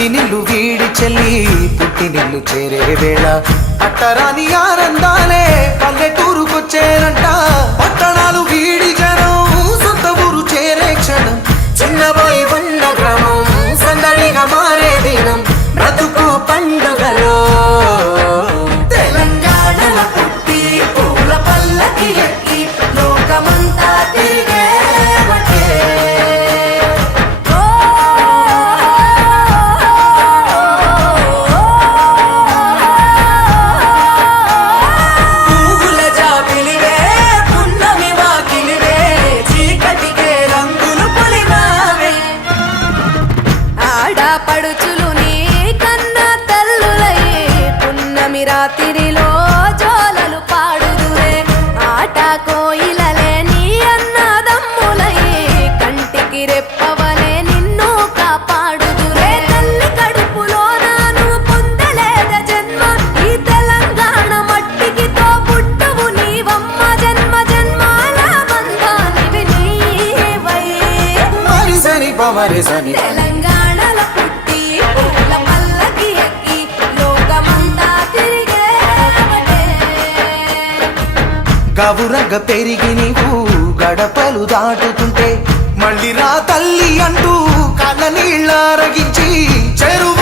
మట్టినిల్లు వీడి చెల్లి పుట్టినిల్లు చేరే వేళ అట్టరాని ఆనందాలే పల్లెటూరుకొచ్చేనంట. పట్టణాలు వీడి జనం సొంత ఊరు చేరే క్షణం చిన్నబోయి బండ గ్రామం సందడిగా మారే దినం బ్రతుకు పండుగలో తెలంగాణల పుట్టి పూల పల్లకి ఎక్కి లోకమంతా తిరిగే రాత్రిలో జోలలు పాడుదురే ఆట కోయిలలే నీ అన్నదమ్ములై కంటికి రెప్పవలే నిన్ను కాపాడుదురే. తల్లి కడుపులో నాను పొందలేద జన్మ ఈ తెలంగాణ మట్టికి తో పుట్టవు నీవమ్మ జన్మ జన్మాల బంధానివి నీవై మరిసని పమరిసని తెలంగాణల పుట్టి పూల పల్లకి ఎక్కి లోకమంతా గవురగ పెరిగి నీవు గడపలు దాటుతుంటే మళ్ళీ రా తల్లి అంటూ కళ్ళ నీళ్ళ రగించి చెరువు